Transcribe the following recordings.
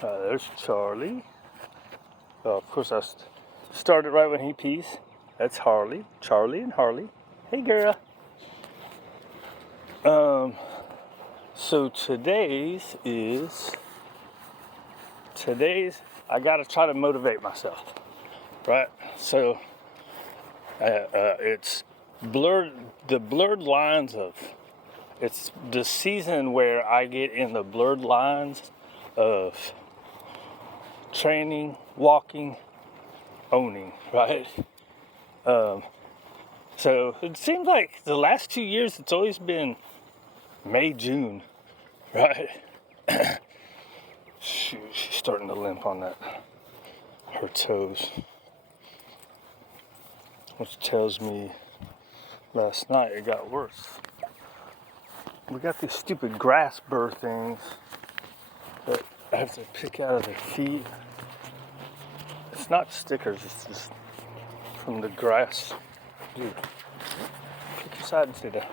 There's Charlie. Of course, I started right when he pees. That's Harley. Charlie and Harley. Hey, girl. So today's, I gotta try to motivate myself, right? So it's the blurred lines of, it's the season where I get in the blurred lines of training, walking, owning, right? So it seems like the last 2 years it's always been May, June, right? Shoot, she's starting to limp on her toes, which tells me last night it got worse. We got these stupid grass burr things that I have to pick out of their feet. It's not stickers, it's just from the grass. Dude, pick your side and sit down.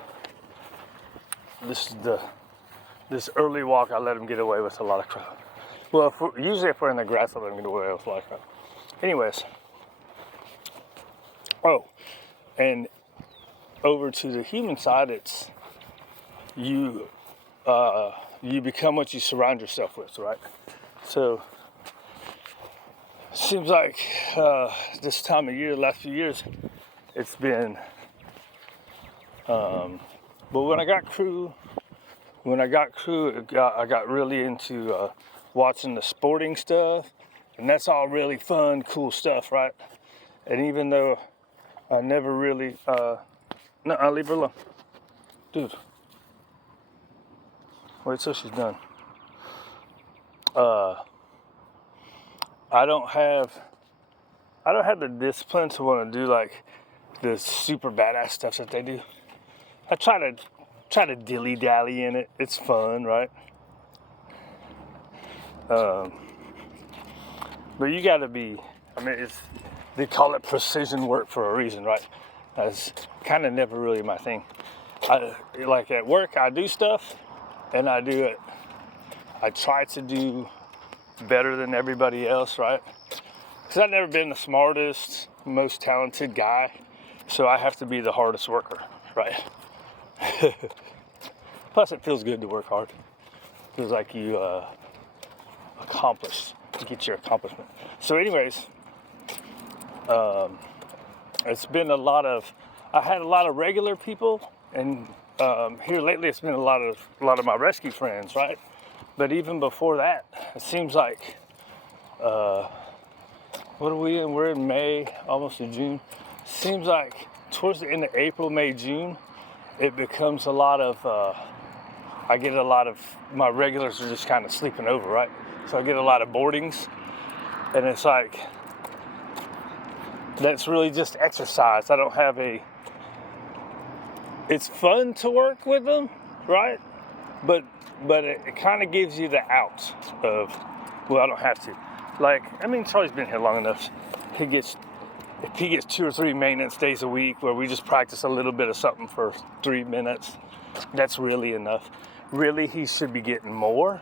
This early walk, I let them get away with a lot of crap. Well, usually if we're in the grass, I let them get away with a lot of crap. Anyways. Oh, and over to the human side, it's you become what you surround yourself with, right? So seems like this time of year, the last few years, it's been. But when I got crew, I got really into watching the sporting stuff, and that's all really fun, cool stuff, right? And even though I never really, no, I'll leave her alone, dude. Wait till she's done. I don't have the discipline to want to do like the super badass stuff that they do. I try to dilly dally in it. It's fun, right? But you got to be. I mean, they call it precision work for a reason, right? That's kind of never really my thing. Like at work, I do stuff, and I do it. I try to do better than everybody else, right? Because I've never been the smartest, most talented guy, so I have to be the hardest worker, right? Plus, it feels good to work hard. It feels like you get your accomplishment. So, anyways, it's been I had a lot of regular people, and here lately it's been a lot of my rescue friends, right? But even before that, it seems like, what are we in? We're in May, almost to June. Seems like towards the end of April, May, June, it becomes a lot of, I get a lot of, my regulars are just kind of sleeping over, right? So I get a lot of boardings, and it's like, that's really just exercise. I don't have it's fun to work with them, right? But it kind of gives you the out of, well, I don't have to. Like, I mean, Charlie's been here long enough. If he gets 2 or 3 maintenance days a week where we just practice a little bit of something for 3 minutes, that's really enough. Really, he should be getting more.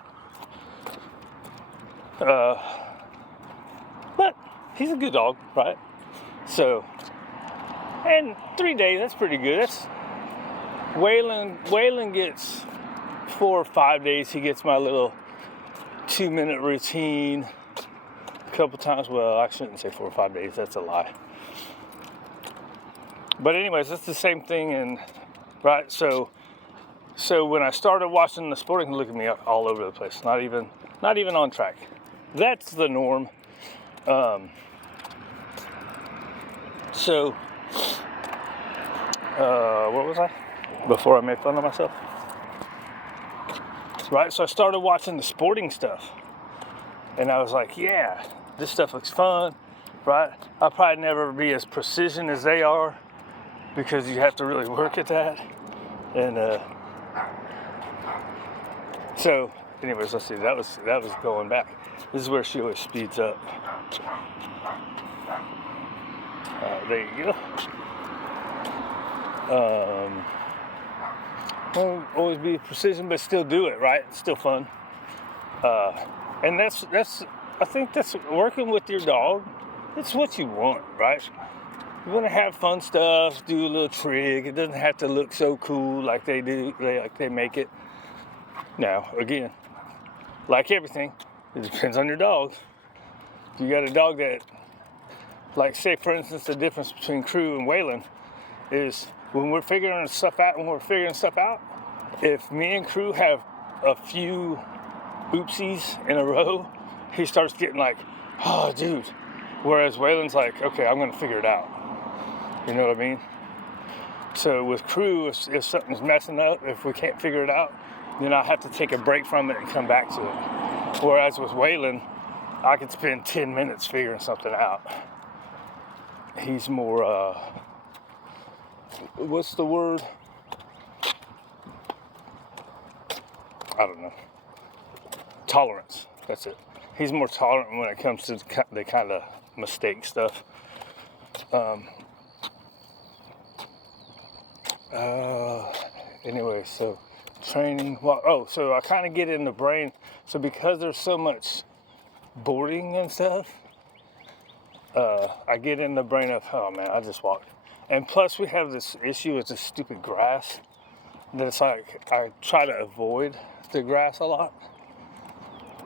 But he's a good dog, right? So, and 3 days, that's pretty good. That's Waylon gets 4 or 5 days. He gets my little 2-minute routine a couple times. Well, I shouldn't say 4 or 5 days. That's a lie. But anyways, it's the same thing, and right. So when I started watching the sporting, look at me all over the place. Not even on track. That's the norm. What was I? Before I made fun of myself. Right, so I started watching the sporting stuff, and I was like, yeah, this stuff looks fun, right? I'll probably never be as precision as they are, because you have to really work at that. And so anyways, let's see, that was going back. This is where she always speeds up. There you go. Won't always be precision, but still do it, right? It's still fun. And I think that's working with your dog. It's what you want, right? You want to have fun stuff, do a little trick. It doesn't have to look so cool like they do, like they make it. Now, again, like everything, it depends on your dog. If you got a dog that, like, say for instance, the difference between Crew and Waylon is when we're figuring stuff out. If me and Crew have a few oopsies in a row, he starts getting like, oh, dude. Whereas Waylon's like, okay, I'm gonna figure it out. You know what I mean? So with Crew, if something's messing up, if we can't figure it out, then I have to take a break from it and come back to it. Whereas with Waylon, I could spend 10 minutes figuring something out. He's more, what's the word? I don't know. Tolerance. That's it. He's more tolerant when it comes to the kind of mistake stuff. Anyway, so training. So I kind of get in the brain. So because there's so much boarding and stuff, I get in the brain of, oh man, I just walked. And plus we have this issue with this stupid grass. That it's like I try to avoid the grass a lot.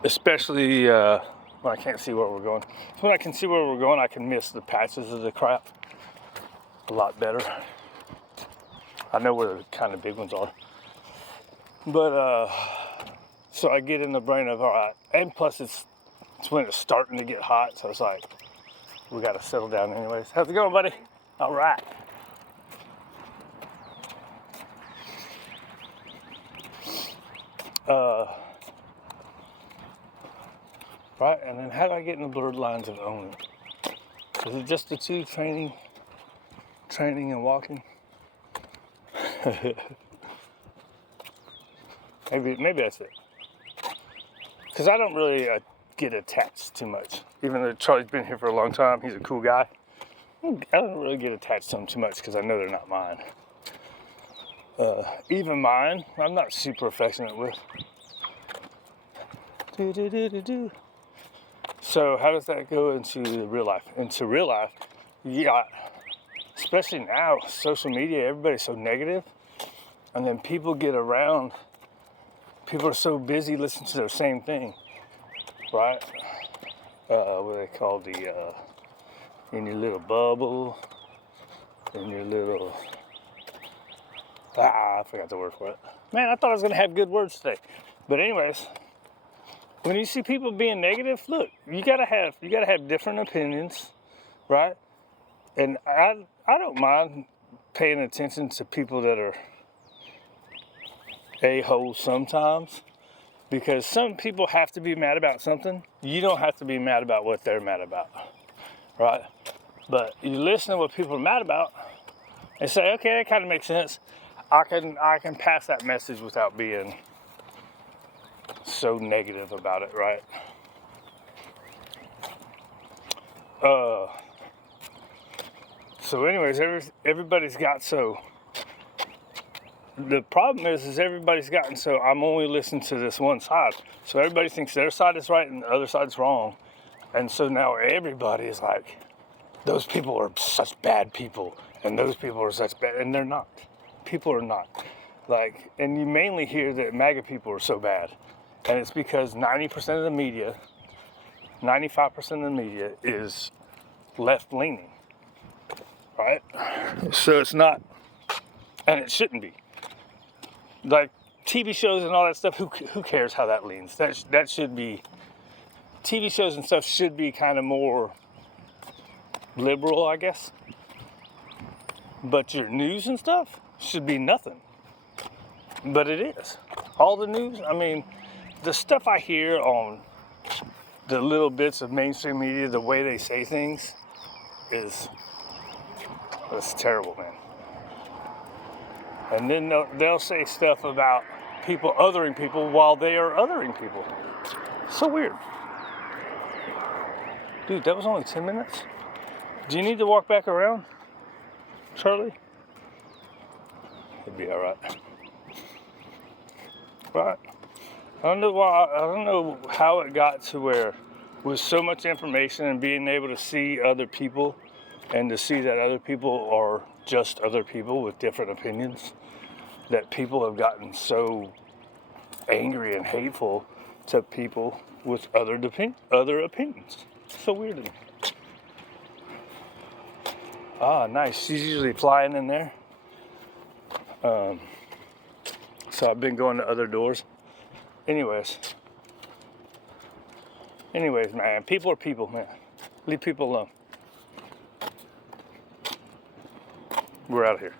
Especially when I can't see where we're going. So when I can see where we're going, I can miss the patches of the crap a lot better. I know where the kind of big ones are. But, so I get in the brain of, all right, and plus it's when it's starting to get hot, so it's like, we got to settle down anyways. How's it going, buddy? All right. Right, and then how do I get in the blurred lines of owning? Is it just the two, training and walking? maybe that's it. Because I don't really get attached too much. Even though Charlie's been here for a long time, he's a cool guy. I don't really get attached to them too much because I know they're not mine. Even mine, I'm not super affectionate with. So how does that go into real life? Into real life, yeah, especially now, social media, everybody's so negative. And then people get around, people are so busy listening to their same thing, right? What they call in your little bubble, in your little, I forgot the word for it. Man, I thought I was gonna have good words today. But anyways, when you see people being negative, look, you gotta have different opinions, right? And I don't mind paying attention to people that are a-holes sometimes, because some people have to be mad about something. You don't have to be mad about what they're mad about, right? But you listen to what people are mad about and say, okay, that kind of makes sense. I can pass that message without being so negative about it, right? So anyways, everybody's got so. The problem is everybody's gotten so I'm only listening to this one side. So everybody thinks their side is right and the other side's wrong. And so now everybody is like, those people are such bad people and those people are such bad, and they're not. People are not. Like, and you mainly hear that MAGA people are so bad. And it's because 90% of the media, 95% of the media is left-leaning, right? So it's not, and it shouldn't be. Like TV shows and all that stuff, who cares how that leans? That should be, TV shows and stuff should be kind of more liberal, I guess. But your news and stuff should be nothing. But it is. All the news, I mean, the stuff I hear on the little bits of mainstream media, the way they say things it's terrible, man. And then they'll say stuff about people othering people while they are othering people. So weird. Dude, that was only 10 minutes? Do you need to walk back around, Charlie? It'd be all right. Right. I don't know why. I don't know how it got to where, with so much information and being able to see other people, and to see that other people are just other people with different opinions, that people have gotten so angry and hateful to people with other opinions. So weird to me. Ah, nice. She's usually flying in there. So I've been going to other doors. Anyways, man, people are people, man. Leave people alone. We're out of here.